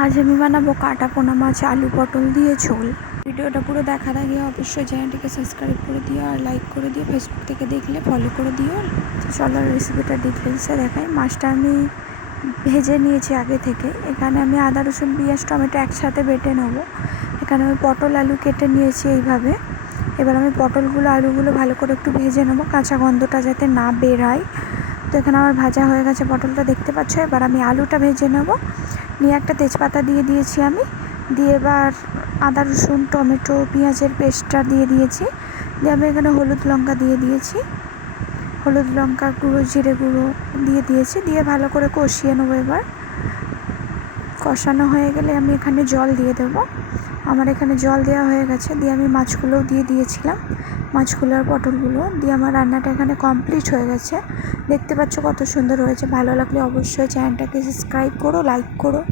আজ আমি বানাবো কাটা পোনা মাছ আলু পটল দিয়ে ঝোল। ভিডিওটা পুরো দেখার আগে অবশ্যই চ্যানেলটিকে সাবস্ক্রাইব করে দিও আর লাইক করে দিও। ফেসবুক থেকে দেখলে ফলো করে দিও। তো চলো রেসিপিটা ডিটেলসে দেখাই। মাছটা আমি ভেজে নিয়েছি আগে থেকে। এখানে আমি আদা রসুন পেঁয়াজ টমেটো একসাথে বেটে নেবো। এখানে আমি পটল আলু কেটে নিয়েছি এইভাবে। এবার আমি পটলগুলো আলুগুলো ভালো করে একটু ভেজে নেবো, কাঁচা গন্ধটা যাতে না বের হয়। তো এখানে আমার ভাজা হয়ে গেছে, পটলটা দেখতে পাচ্ছ। এবার আমি আলুটা ভেজে নেবো। নিয়ে একটা তেজপাতা দিয়ে দিয়েছি আমি। দিয়ে এবার আদা রসুন টমেটো পেঁয়াজের পেস্টটা দিয়ে দিয়েছি। দিয়ে আমি এখানে হলুদ লঙ্কা দিয়ে দিয়েছি, হলুদ লঙ্কা গুঁড়ো জিরে গুঁড়ো দিয়ে দিয়েছি। দিয়ে ভালো করে কষিয়ে নেবো। এবার কষানো হয়ে গেলে আমি এখানে জল দিয়ে দেবো। আমার এখানে জল দেওয়া হয়ে গেছে। দিয়ে আমি মাছগুলোও দিয়ে দিয়েছিলাম, মাছগুলো আর পটলগুলো দিয়ে আমার রান্নাটা এখানে কমপ্লিট হয়ে গেছে। দেখতে পাচ্ছ কত সুন্দর হয়েছে। ভালো লাগলে অবশ্যই চ্যানেলটাকে সাবস্ক্রাইব করো, লাইক করো।